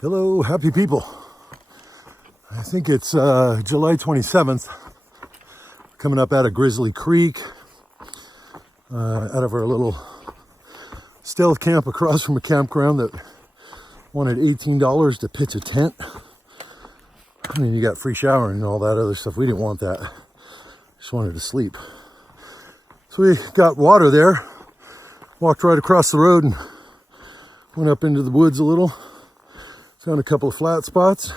Hello, happy people. I think it's July 27th. Coming up out of Grizzly Creek, out of our little stealth camp across from a campground that wanted $18 to pitch a tent. I mean, you got free showering and all that other stuff. We didn't want that. Just wanted to sleep. So we got water there, walked right across the road and went up into the woods a little. Found a couple of flat spots,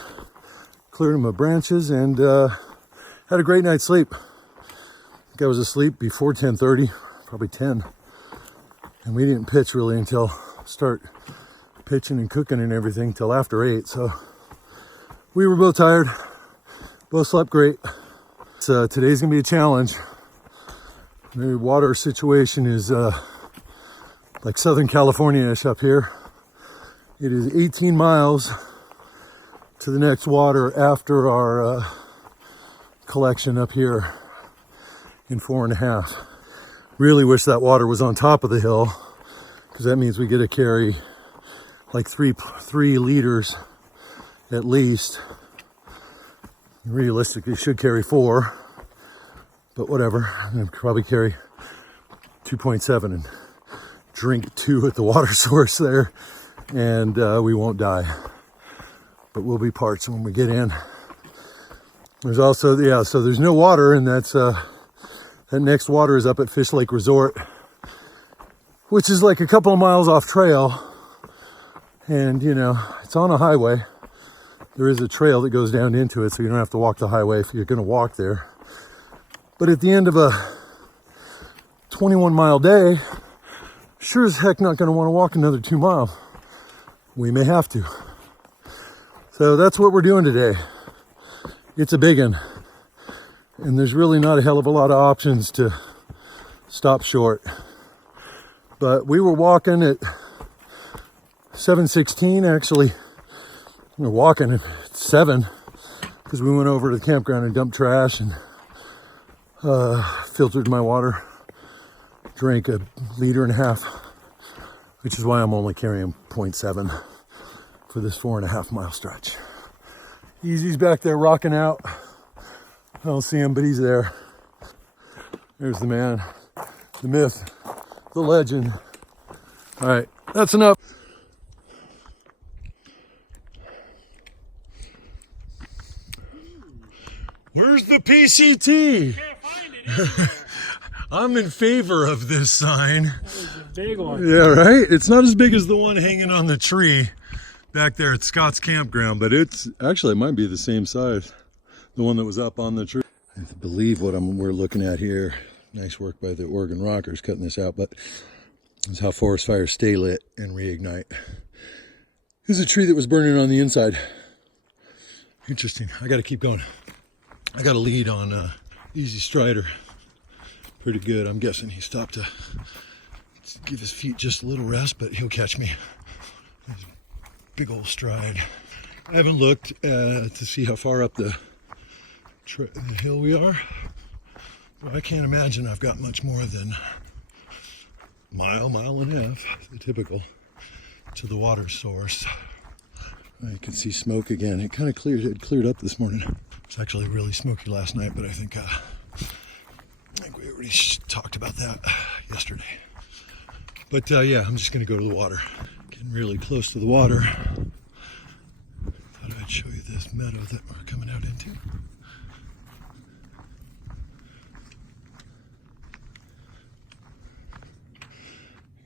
cleared them of branches, and had a great night's sleep. I think I was asleep before 10:30, probably 10. And we didn't pitch really until start pitching and cooking and everything till after 8. So we were both tired, both slept great. So today's gonna be a challenge. The water situation is like Southern California-ish up here. It is 18 miles to the next water after our collection up here in 4.5. Really wish that water was on top of the hill, because that means we get to carry like three liters at least. Realistically, should carry 4, but whatever. I'm gonna probably carry 2.7 and drink 2 at the water source there. And we won't die, but we'll be parched when we get in. There's also, so there's no water, and that's that next water is up at Fish Lake Resort, which is like a couple of miles off trail. And you know, it's on a highway. There is a trail that goes down into it, so you don't have to walk the highway if you're gonna walk there. But at the end of a 21-mile day, sure as heck not gonna wanna walk another 2 miles. We may have to. So that's what we're doing today. It's a big one. And there's really not a hell of a lot of options to stop short. But we were walking at 7:16. Actually, we were walking at 7 because we went over to the campground and dumped trash and filtered my water. Drank 1.5 liters, which is why I'm only carrying 0.7 for this 4.5-mile stretch. Easy's back there rocking out. I don't see him, but he's there. There's the man, the myth, the legend. All right, that's enough. Where's the PCT? Can't find it anywhere. I'm in favor of this sign. That was a big one. Yeah, right? It's not as big as the one hanging on the tree back there at Scott's Campground, but it's actually, it might be the same size. The one that was up on the tree. I believe what we're looking at here, nice work by the Oregon Rockers cutting this out, but this is how forest fires stay lit and reignite. This is a tree that was burning on the inside. Interesting. I got to keep going. I got a lead on Easy Strider. Pretty good. I'm guessing he stopped to give his feet just a little rest, but he'll catch me. Big old stride. I haven't looked to see how far up the hill we are. Well, I can't imagine I've got much more than mile and a half, the typical, to the water source. I can see smoke again. It kind of cleared up this morning. It's actually really smoky last night, but I think we already talked about that yesterday. But yeah, I'm just gonna go to the water. Getting really close to the water. Thought I'd show you this meadow that we're coming out into. Look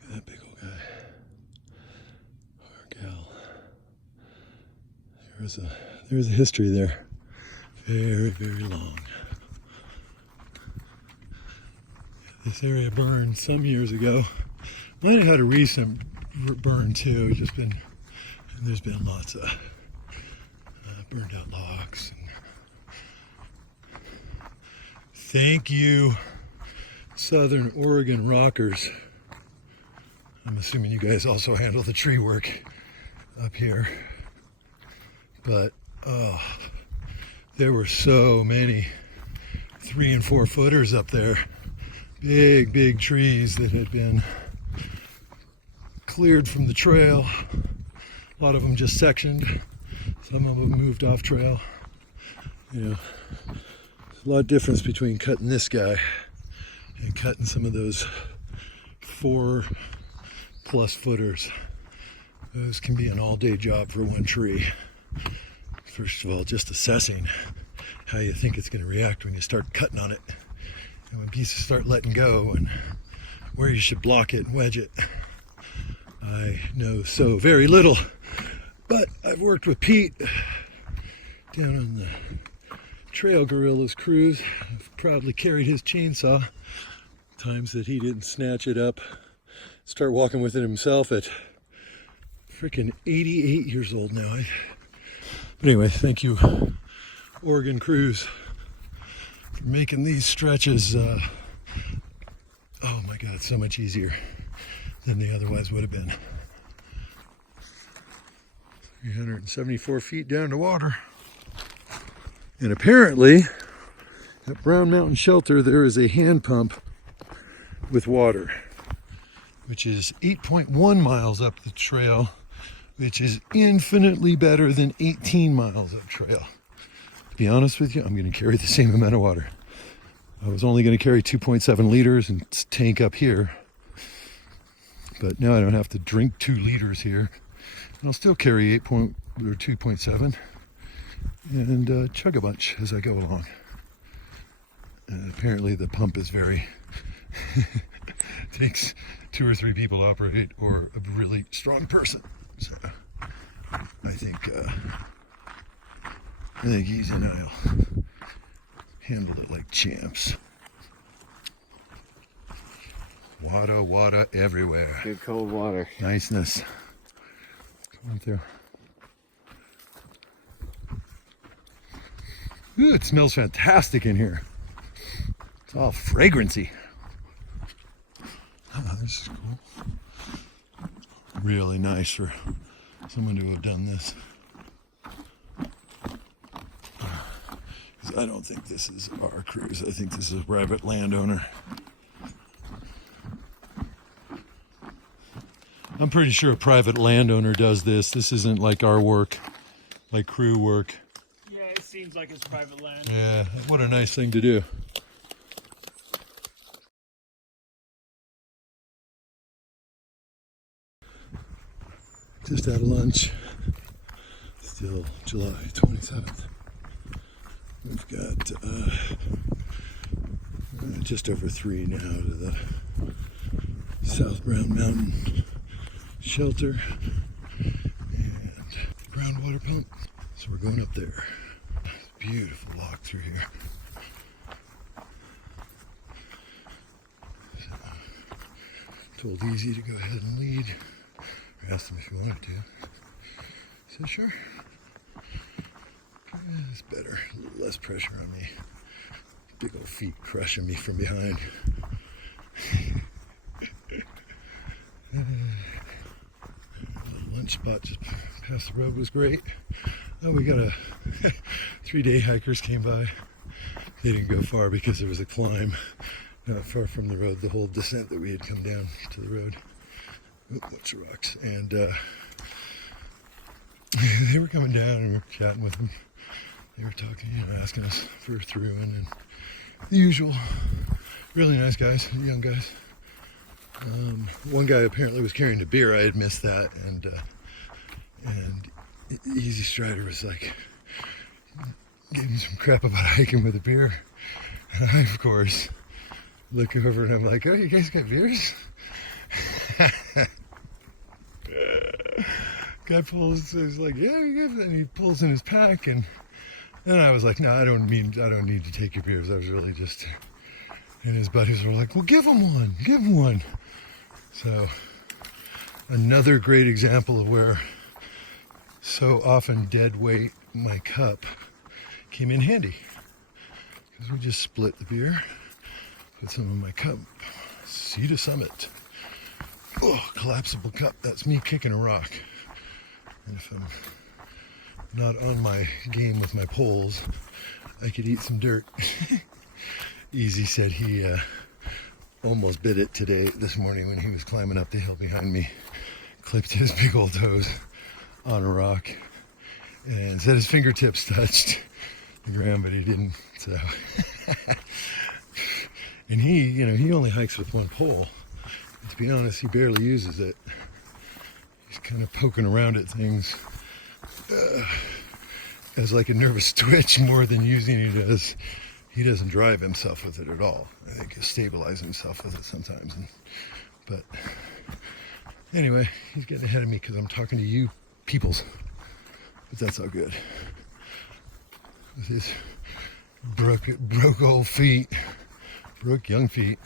at that big old guy. Or gal. There's a history there. Very, very long. This area burned some years ago. Might have had a recent burn too. There's been lots of burned out logs. Thank you, Southern Oregon Rockers. I'm assuming you guys also handle the tree work up here. But there were so many 3 and 4 footers up there. Big trees that had been cleared from the trail A lot of them just sectioned. Some of them moved off trail. You know, there's a lot of difference between cutting this guy and cutting some of those 4+ footers. Those can be an all-day job for one tree. First of all, just assessing how you think it's going to react when you start cutting on it, and when pieces start letting go, and where you should block it and wedge it. I know so very little, but I've worked with Pete down on the Trail Gorillas cruise. I've proudly carried his chainsaw. Times that he didn't snatch it up, start walking with it himself at freaking 88 years old now. But anyway, thank you, Oregon Cruise, for making these stretches, oh my God, so much easier than they otherwise would have been. 374 feet down to water. And apparently, at Brown Mountain Shelter, there is a hand pump with water, which is 8.1 miles up the trail, which is infinitely better than 18 miles up trail. To be honest with you, I'm going to carry the same amount of water. I was only going to carry 2.7 liters and tank up here, but now I don't have to drink 2 liters here. And I'll still carry 2.7 and chug a bunch as I go along. And apparently the pump is very takes 2 or 3 people to operate, or a really strong person. So I think Easy and I'll handle it like champs. Water everywhere. Good cold water. Niceness. Come through. Ooh, it smells fantastic in here. It's all fragrancy. Oh, this is cool. Really nice for someone to have done this. Because I don't think this is our cruise. I think this is a private landowner. I'm pretty sure a private landowner does this. This isn't like our work, like crew work. Yeah, it seems like it's private land. Yeah, what a nice thing to do. Just out of lunch. Still July 27th. We've got just over 3 now to the South Brown Mountain Shelter and groundwater pump. So we're going up there. Beautiful walk through here. Told Easy to go ahead and lead. I asked him if he wanted to. He said, sure. It's better. A little less pressure on me. Big old feet crushing me from behind. The lunch spot just past the road was great. Oh, we got 3-day hikers came by. They didn't go far because there was a climb not far from the road, the whole descent that we had come down to the road. Oh, bunch of rocks. And they were coming down and we were chatting with them. They were talking, asking us for through and the usual. Really nice guys, young guys. One guy apparently was carrying a beer. I had missed that, and Easy Strider was like giving me some crap about hiking with a beer. And I, of course, look over and I'm like, oh, you guys got beers? Guy pulls, he's like, yeah, we got that. And he pulls in his pack, and then I was like, no, I don't need to take your beers. I was really just, and his buddies were like, well, give him one. So, another great example of where so often dead weight my cup came in handy. Because we just split the beer, put some in my cup, sea to summit. Oh, collapsible cup, that's me kicking a rock. And if I'm not on my game with my poles, I could eat some dirt. Easy said he almost bit it this morning when he was climbing up the hill behind me. Clipped his big old toes on a rock and said his fingertips touched the ground, but he didn't. So, and he only hikes with one pole. And to be honest, he barely uses it. He's kind of poking around at things as like a nervous twitch more than using it as. He doesn't drive himself with it at all. I think he'll stabilize himself with it sometimes. But anyway, he's getting ahead of me because I'm talking to you peoples. But that's all good. With his broke old feet, broke young feet,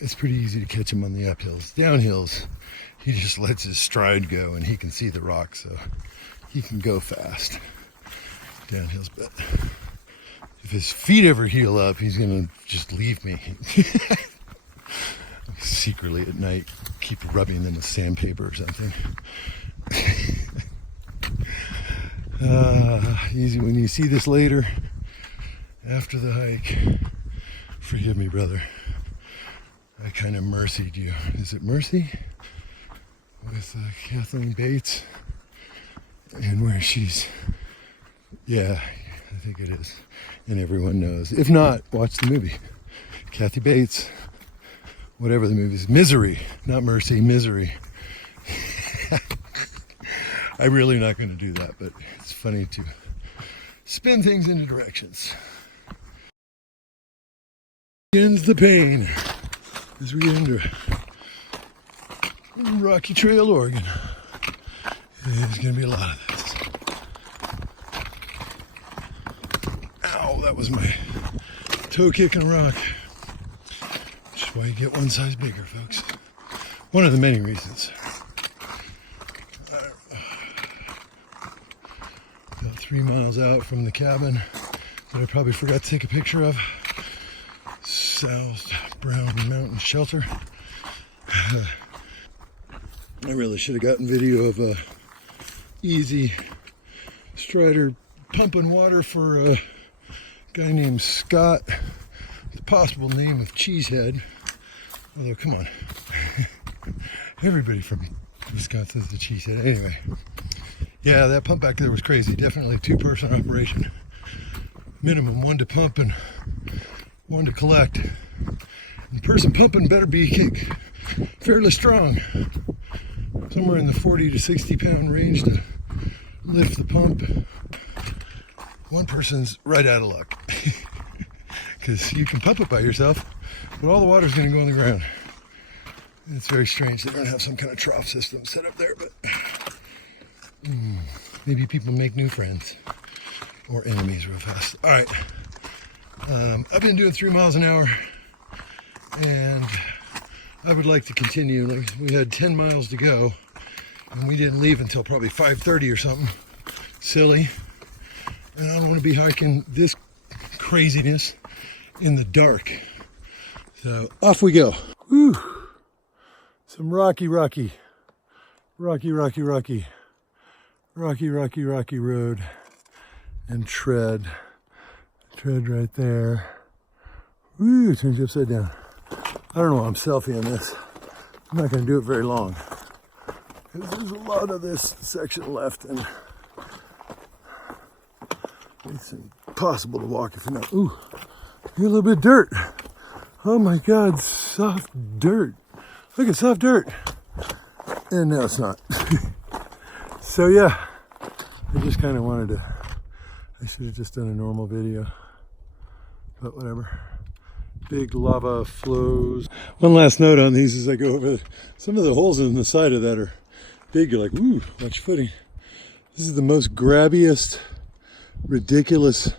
it's pretty easy to catch him on the uphills. Downhills, he just lets his stride go and he can see the rock, so he can go fast. Downhills, but if his feet ever heal up, he's gonna just leave me. Secretly at night, keep rubbing them with sandpaper or something. Easy. When you see this later, after the hike, forgive me, brother. I kind of mercied you. Is it mercy? With Kathleen Bates, and where she's, yeah, I think it is. And everyone knows. If not, watch the movie. Kathy Bates, whatever the movie is. Misery, not Mercy, Misery. I'm really not going to do that, but it's funny to spin things into directions. Begins the pain as we get into Rocky Trail, Oregon. There's going to be a lot of this. Ow, that was my toe kicking a rock. Just why you get one size bigger, folks. One of the many reasons. About 3 miles out from the cabin that I probably forgot to take a picture of. South Brown Mountain Shelter. I really should have gotten video of Easy Strider pumping water for a guy named Scott, the possible name of Cheesehead. Although, come on. Everybody from Wisconsin's a Cheesehead. Anyway, yeah, that pump back there was crazy. Definitely a two-person operation. Minimum, one to pump and one to collect. And the person pumping better be fairly strong. Somewhere in the 40 to 60 pound range to lift the pump. One person's right out of luck. Because you can pump it by yourself, but all the water's going to go on the ground. And it's very strange. They don't have some kind of trough system set up there, but maybe people make new friends or enemies real fast. All right. I've been doing 3 miles an hour, and I would like to continue. Like, we had 10 miles to go, and we didn't leave until probably 5:30 or something. Silly. And I don't want to be hiking this craziness in the dark. So off we go. Whew. Some rocky road. And tread right there. Woo, turns you upside down. I don't know why I'm selfieing this. I'm not going to do it very long, because there's a lot of this section left, and it's impossible to walk if you're not. Ooh, a little bit of dirt. Oh my God, soft dirt. Look at soft dirt. And no, it's not. So yeah, I just kind of wanted to. I should have just done a normal video, but whatever. Big lava flows. One last note on these as I go over. Some of the holes in the side of that are big. You're like, ooh, watch your footing. This is the most grabbiest, ridiculous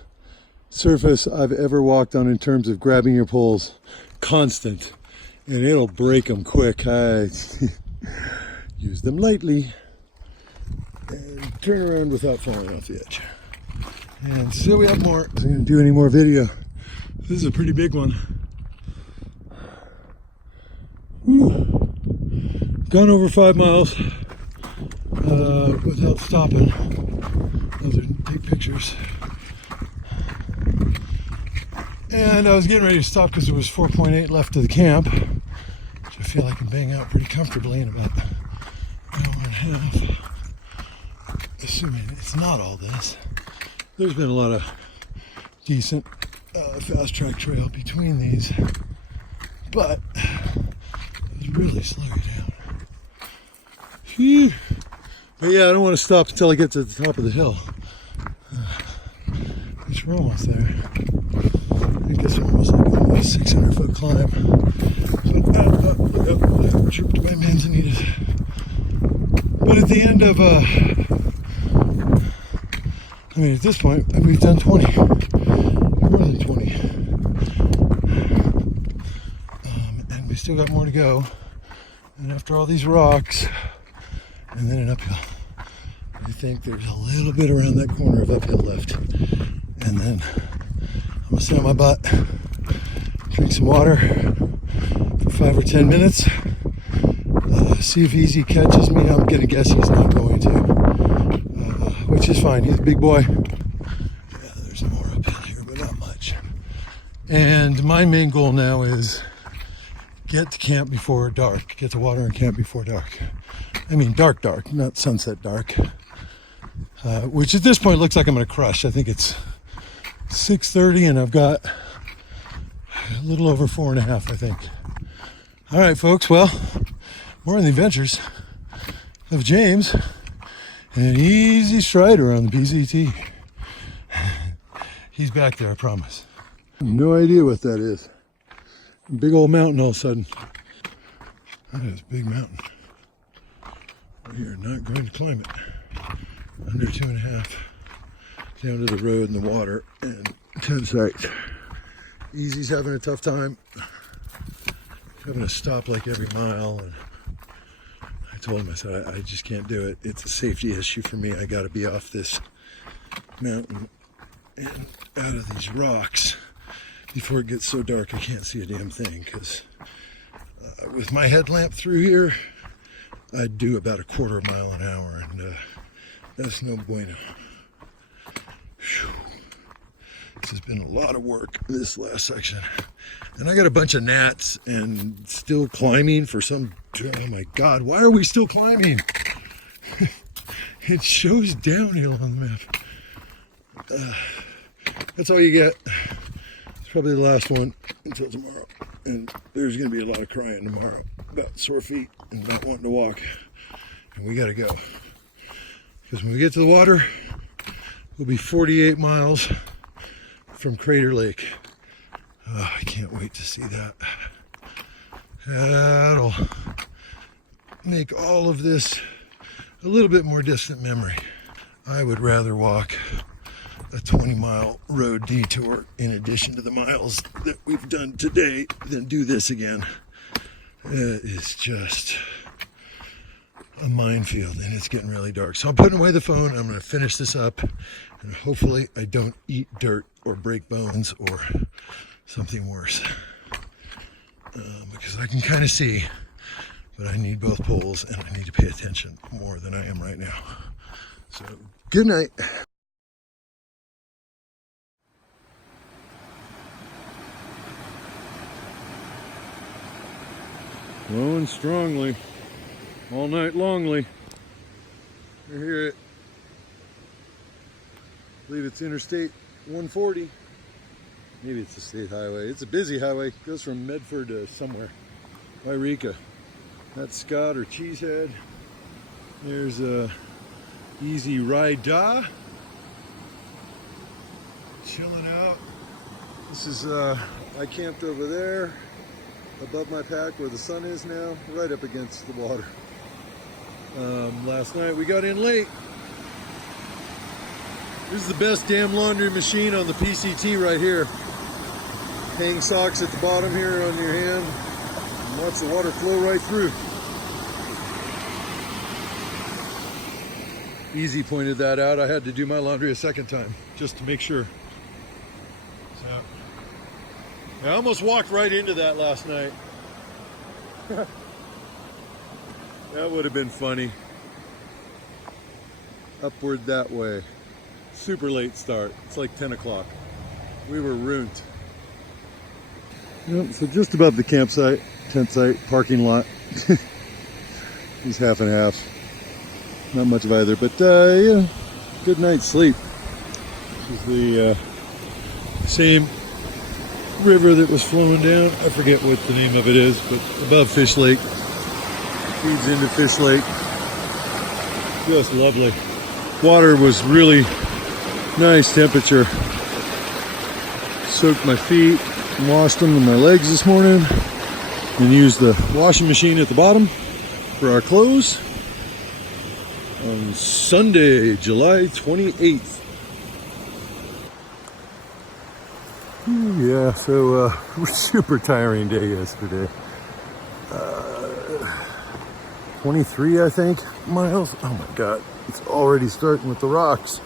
surface I've ever walked on in terms of grabbing your poles. Constant. And it'll break them quick. I use them lightly and turn around without falling off the edge. And still we have more. I'm going to do any more video. This is a pretty big one. Whew. Gone over 5 miles without stopping. Those are big pictures. And I was getting ready to stop because there was 4.8 left to the camp, which I feel I can bang out pretty comfortably in about an hour and a half, assuming it's not all this. There's been a lot of decent fast track trail between these, but it's really slow you down. Phew. But yeah, I don't want to stop until I get to the top of the hill. Which we're almost there. I think this one was like almost a 600-foot climb. So, look up, tripped by manzanitas. But at the end of, I mean, at this point, we've done 20. More than 20. And we still got more to go. And after all these rocks, and then an uphill, I think there's a little bit around that corner of uphill left. And then I'm gonna sit on my butt, drink some water for 5 or 10 minutes, see if Easy catches me. I'm gonna guess he's not going to, which is fine. He's a big boy. Yeah, there's more uphill here, but not much. And my main goal now is get to camp before dark, get to water and camp before dark. I mean dark, not sunset dark, which at this point looks like I'm gonna crush. I think it's 6:30 and I've got a little over 4.5, I think. All right, folks, well, more on the adventures of James and an easy strider on the PCT. He's back there, I promise. No idea what that is. Big old mountain all of a sudden. That is a big mountain. We are not going to climb it. Under 2.5. Down to the road and the water and 10 sites. Easy's having a tough time. Having to stop like every mile. And I told him, I said, I just can't do it. It's a safety issue for me. I got to be off this mountain and out of these rocks before it gets so dark I can't see a damn thing. Because with my headlamp through here, I'd do about 1/4 mile an hour, and that's no bueno. Whew. This has been a lot of work, this last section. And I got a bunch of gnats and still climbing for some, oh my God, why are we still climbing? It shows downhill on the map. That's all you get. It's probably the last one until tomorrow. And there's gonna be a lot of crying tomorrow about sore feet and not wanting to walk. And we gotta go. Because when we get to the water, we'll be 48 miles from Crater Lake. Oh, I can't wait to see that. That'll make all of this a little bit more distant memory. I would rather walk a 20-mile road detour in addition to the miles that we've done today than do this again. It is just a minefield and it's getting really dark. So I'm putting away the phone. I'm going to finish this up and hopefully I don't eat dirt or break bones or something worse. Because I can kind of see, but I need both poles and I need to pay attention more than I am right now. So good night. Blowing strongly, all night longly. You hear it. I believe it's Interstate 140. Maybe it's a state highway. It's a busy highway. It goes from Medford to somewhere. Wairika. That's Scott or Cheesehead. There's a Easy Rider. Chilling out. This is, I camped over there. Above my pack where the sun is now, right up against the water. Last night we got in late. This is the best damn laundry machine on the PCT right here. Hang socks at the bottom here on your hand and watch the water flow right through. Easy pointed that out. I had to do my laundry a second time just to make sure. I almost walked right into that last night. That would have been funny. Upward that way. Super late start. It's like 10 o'clock. We were ruined. Yep, so just above the campsite, tent site, parking lot. It's half and half. not much of either, but yeah, good night's sleep. This is the same river that was flowing down. I forget what the name of it is, but above Fish Lake, feeds into Fish Lake. Just lovely. Water was really nice temperature. Soaked my feet, washed them and my legs this morning, and used the washing machine at the bottom for our clothes on Sunday, July 28th. Yeah, so super tiring day yesterday. 23, I think, miles. Oh my God, it's already starting with the rocks.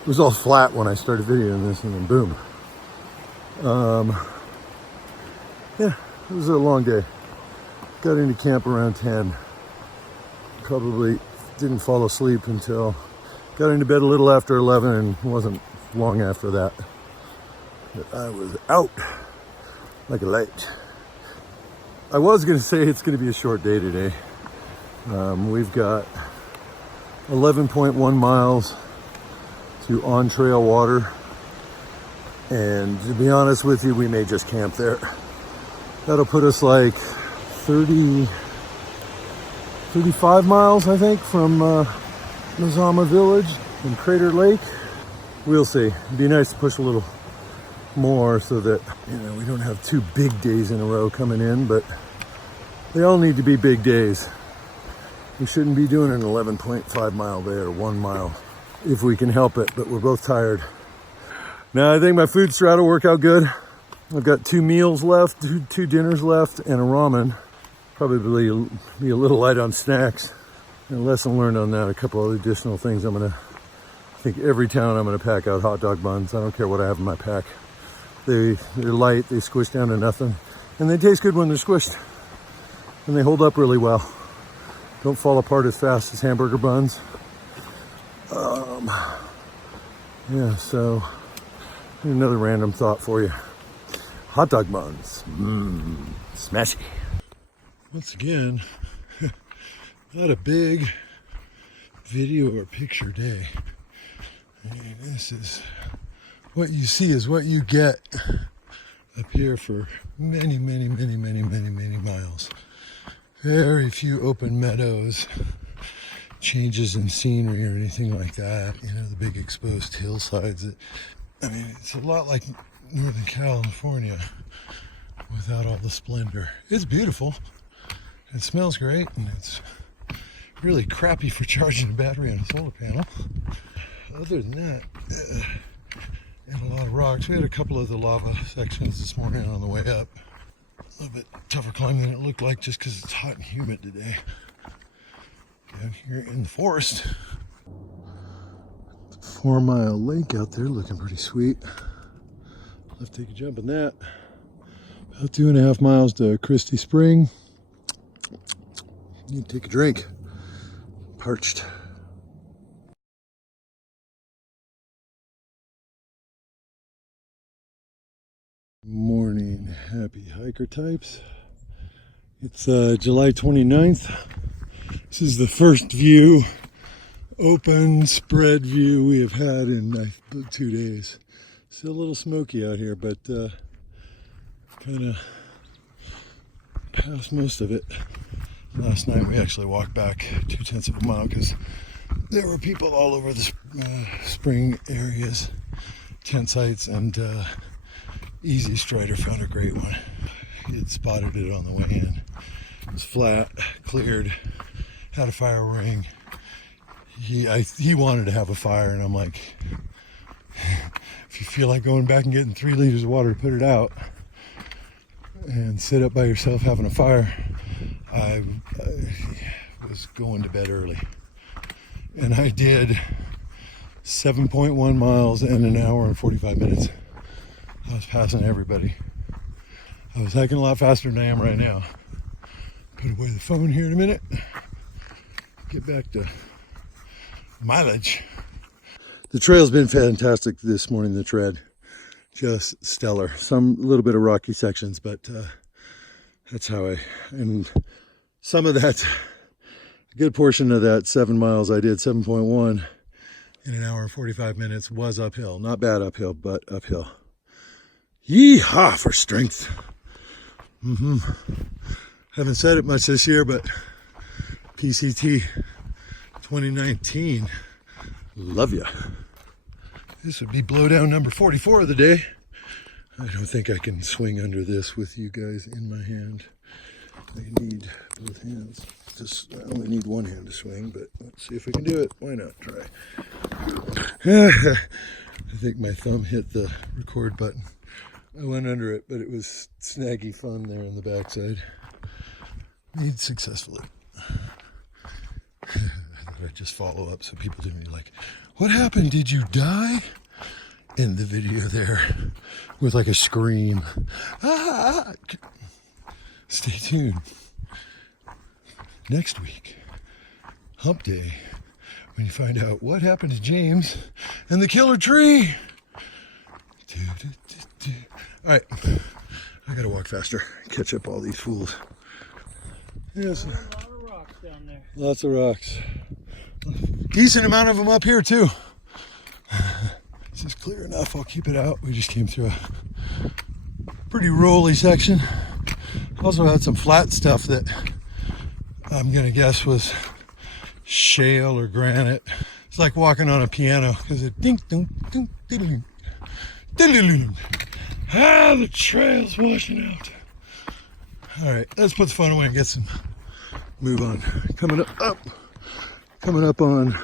It was all flat when I started videoing this, and then boom. Yeah, it was a long day. Got into camp around 10. Probably didn't fall asleep until got into bed a little after 11, and it wasn't long after that I was out like a light. I was going to say it's going to be a short day today. We've got 11.1 miles to on-trail water, and to be honest with you, we may just camp there. That'll put us like 35 miles, I think, from Mazama Village and Crater Lake. We'll see. It'd be nice to push a little more so that, you know, we don't have 2 big days in a row coming in, but they all need to be big days. We shouldn't be doing an 11.5 mile day or 1 mile if we can help it, but we're both tired. Now I think my food strat will work out good. I've got 2 meals left, two dinners left, and a ramen. Probably be a little light on snacks. And a lesson learned on that, a couple of additional things. I think every town I'm gonna pack out hot dog buns. I don't care what I have in my pack. They're light, they squish down to nothing, and they taste good when they're squished. And they hold up really well. Don't fall apart as fast as hamburger buns. Yeah, so another random thought for you. Hot dog buns, smashy. Once again, not a big video or picture day. I mean, this is what you see is what you get up here for many miles. Very few open meadows, changes in scenery or anything like that. You know, the big exposed hillsides. I mean, it's a lot like Northern California without all the splendor. It's beautiful. It smells great, and it's really crappy for charging a battery on a solar panel. Other than that, and a lot of rocks. We had a couple of the lava sections this morning on the way up. A little bit tougher climb than it looked like just because it's hot and humid today. Down here in the forest. 4 Mile Lake out there looking pretty sweet. Let's take a jump in that. About 2.5 miles to Christie Spring. Need to take a drink. Parched. Morning, happy hiker types. It's July 29th. This is the first view, open spread view we have had in 2 days. Still a little smoky out here, but kind of past most of it. Last night we actually walked back 0.2 of a mile because there were people all over the spring areas, tent sites, and Easy Strider found a great one. He had spotted it on the way in. It was flat, cleared, had a fire ring. He wanted to have a fire, and I'm like, if you feel like going back and getting 3 liters of water to put it out and sit up by yourself having a fire, I was going to bed early. And I did 7.1 miles in an hour and 45 minutes. I was passing everybody. I was hiking a lot faster than I am right now. Put away the phone here in a minute. Get back to mileage. The trail's been fantastic this morning, the tread. Just stellar. Some little bit of rocky sections, but that's how and some of that's A good portion of that 7 miles I did, 7.1, in an hour and 45 minutes was uphill. Not bad uphill, but uphill. Yee-haw for strength. Haven't said it much this year, but PCT 2019, love ya. This would be blowdown number 44 of the day. I don't think I can swing under this with you guys in my hand. I need both hands. I only need one hand to swing, but let's see if we can do it. Why not try? I think my thumb hit the record button. I went under it, but it was snaggy fun there on the backside. Made successfully. I thought I'd just follow up so people didn't be like, what happened? Did you die? In the video there with like a scream. Ah! Stay tuned. Next week, hump day, when you find out what happened to James and the killer tree. All right, I gotta walk faster, catch up all these fools. Yes. A lot of rocks down there. Lots of rocks. Decent amount of them up here too. This is clear enough, I'll keep it out. We just came through a pretty rolly section. Also had some flat stuff that I'm gonna guess was shale or granite. It's like walking on a piano because it ding ding ding ding ding. Ah, the trail's washing out. All right, let's put the phone away and get some move on. Coming up on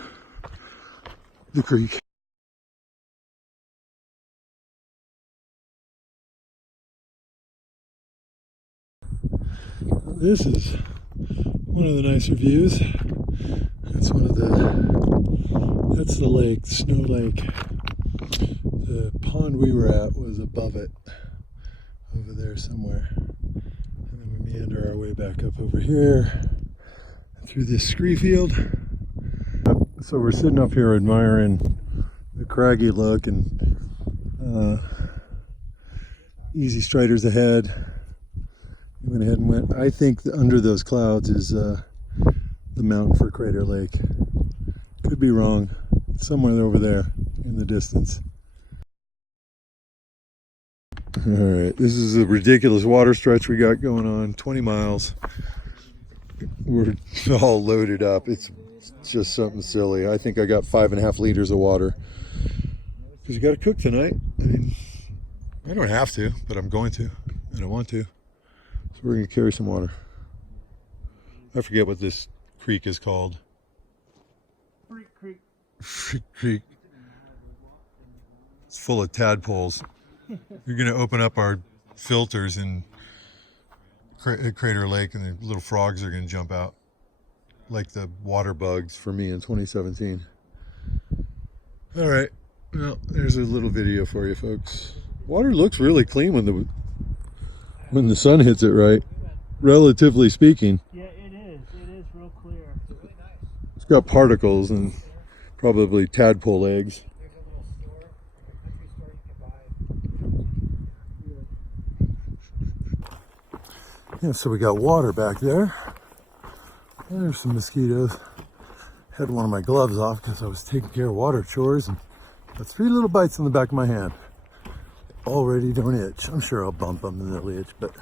the creek. This is one of the nicer views. That's the lake, Snow Lake. The pond we were at was above it, over there somewhere. And then we meander our way back up over here, through this scree field. So we're sitting up here admiring the craggy look and easy striders ahead. Went ahead and went. I think under those clouds is the mountain for Crater Lake. Could be wrong. Somewhere over there in the distance. All right, this is a ridiculous water stretch we got going on. 20 miles. We're all loaded up. It's just something silly. I think I got 5.5 liters of water. Because you got to cook tonight. I mean, I don't have to, but I'm going to, and I want to. We're going to carry some water. I forget what this creek is called. Freak Creek. It's full of tadpoles. You're going to open up our filters in Crater Lake and the little frogs are going to jump out. Like the water bugs for me in 2017. All right. Well, there's a little video for you folks. Water looks really clean when the sun hits it right, relatively speaking. Yeah, it is. It is real clear. It's really nice. It's got particles and probably tadpole eggs. There's a little store, a country store you can buy. Yeah, so we got water back there. There's some mosquitoes. Had one of my gloves off because I was taking care of water chores and got 3 little bites in the back of my hand. Already don't itch. I'm sure I'll bump them and they'll itch, but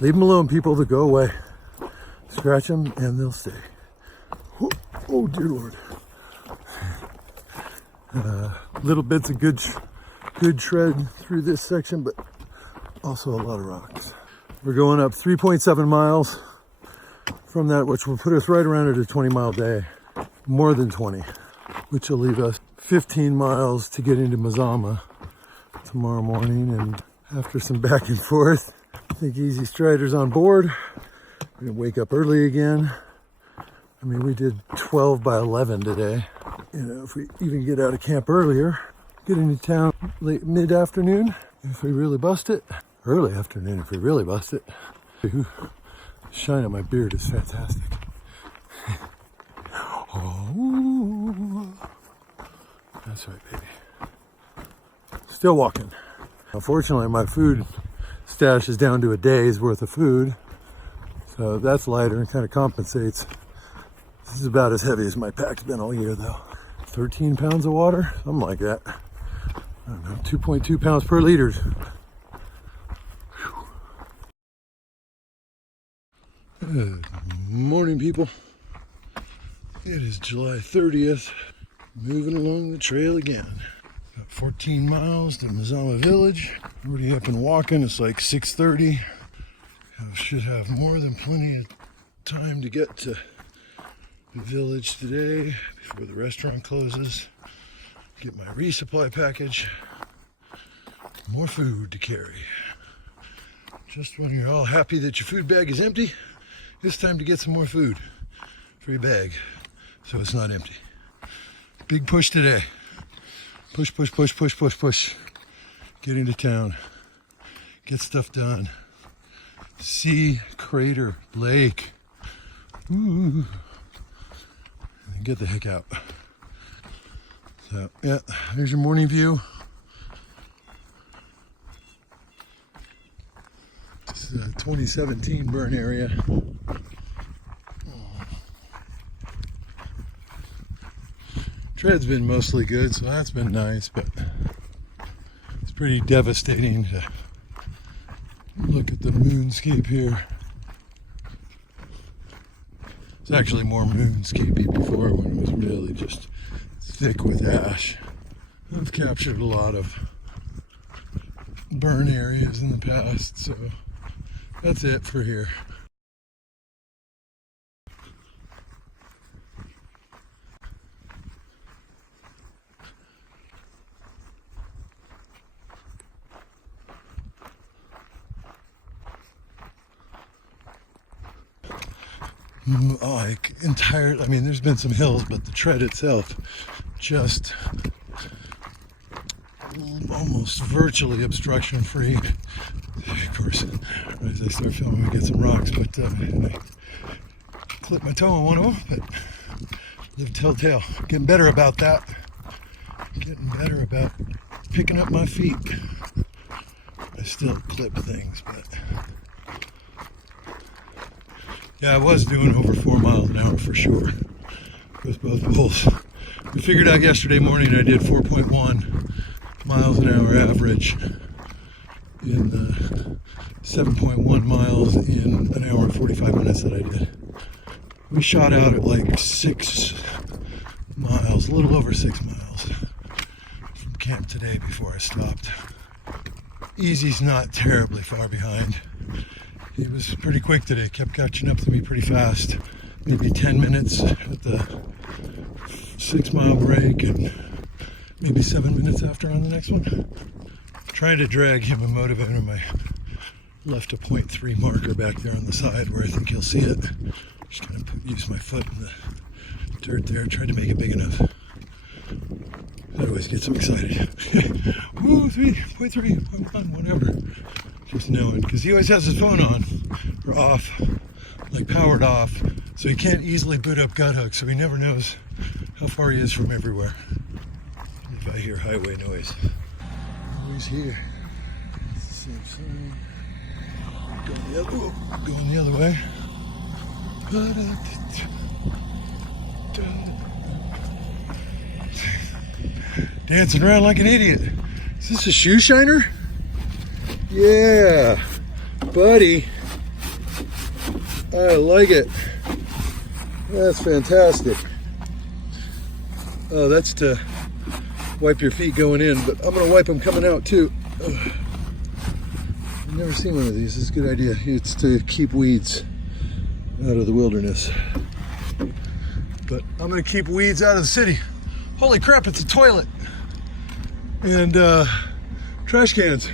leave them alone, people. To go away. Scratch them and they'll stay. Oh dear Lord. Little bits of good shred through this section, but also a lot of rocks. We're going up 3.7 miles from that, which will put us right around at a 20-mile day. More than 20, which will leave us 15 miles to get into Mazama tomorrow morning. And after some back and forth, I think Easy Strider's on board. We're gonna wake up early again. I mean, we did 12 by 11 today. You know, if we even get out of camp earlier, get into town late mid-afternoon, if we really bust it. Early afternoon, if we really bust it. The shine on my beard is fantastic. Oh, that's right, baby. Still walking. Unfortunately, my food stash is down to a day's worth of food. So that's lighter and kind of compensates This is about as heavy as my pack's been all year though. 13 pounds of water, something like that. I don't know, 2.2 pounds per liter. Good morning, people. It is July 30th. Moving along the trail again. Got 14 miles to Mazama Village. Already up and walking. It's like 6:30. I should have more than plenty of time to get to the village today before the restaurant closes. Get my resupply package. More food to carry. Just when you're all happy that your food bag is empty, it's time to get some more food for your bag so it's not empty. Big push today. Push, push, push, push, push, push. Get into town. Get stuff done. See Crater Lake. Ooh. And get the heck out. So, yeah, there's your morning view. This is a 2017 burn area. Tread's been mostly good, so that's been nice, but it's pretty devastating to look at the moonscape here. It's actually more moonscapey before when it was really just thick with ash. I've captured a lot of burn areas in the past, so that's it for here. Like entirely, I mean, there's been some hills, but the tread itself just almost virtually obstruction free. Of course, as I start filming, I get some rocks, but I clipped my toe on one of them, but live telltale. Getting better about that. Getting better about picking up my feet. I still clip things, but yeah, I was doing over 4 miles an hour for sure with both bulls. We figured out yesterday morning I did 4.1 miles an hour average in the 7.1 miles in an hour and 45 minutes that I did. We shot out at like 6 miles, a little over 6 miles from camp today before I stopped. Easy's not terribly far behind. He was pretty quick today, kept catching up to me pretty fast. Maybe 10 minutes at the 6 mile break and maybe 7 minutes after on the next one. Trying to drag him and motivate him. I left a 0.3 marker back there on the side where I think you'll see it. Just kind of use my foot in the dirt there, tried to make it big enough. That always gets him excited. Woo, 3.3, 0.1, whatever. Just knowing, because he always has his phone on, or off, like powered off, so he can't easily boot up gut hook, so he never knows how far he is from everywhere. If I hear highway noise. Always here. It's the same sign. Going the other way. Dancing around like an idiot. Is this a shoe shiner? Yeah, buddy. I like it. That's fantastic. Oh, that's to wipe your feet going in, but I'm gonna wipe them coming out too. Ugh. I've never seen one of these. It's a good idea. It's to keep weeds out of the wilderness. But I'm gonna keep weeds out of the city. Holy crap, it's a toilet. And trash cans.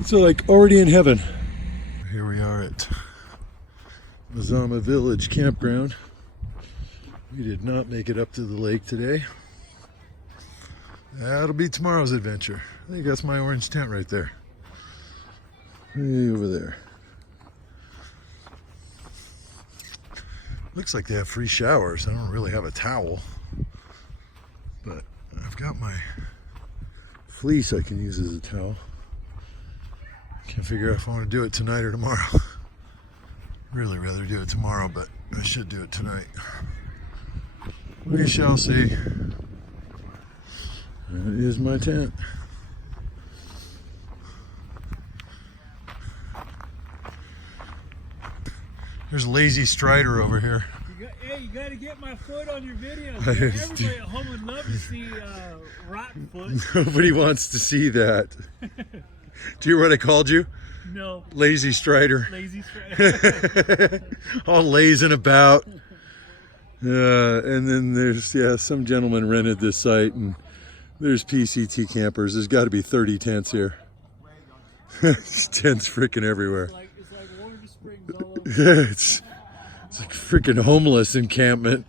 It's like already in heaven. Here we are at Mazama Village Campground. We did not make it up to the lake today. That'll be tomorrow's adventure. I think that's my orange tent right there. Way over there. Looks like they have free showers. I don't really have a towel, but I've got my fleece I can use as a towel. Can't figure out if I want to do it tonight or tomorrow. Really rather do it tomorrow, but I should do it tonight. We shall see. That is my tent. There's Lazy Strider over here. Hey, you got to get my foot on your videos. Everybody at home would love to see rotten foot. Nobody wants to see that. Do you hear what I called you? No. Lazy Strider. Lazy Strider. All lazing about. And then there's, some gentleman rented this site, and there's PCT campers. There's got to be 30 tents here. Tents freaking everywhere. It's like Orange Springs all over. Yeah, it's like freaking homeless encampment.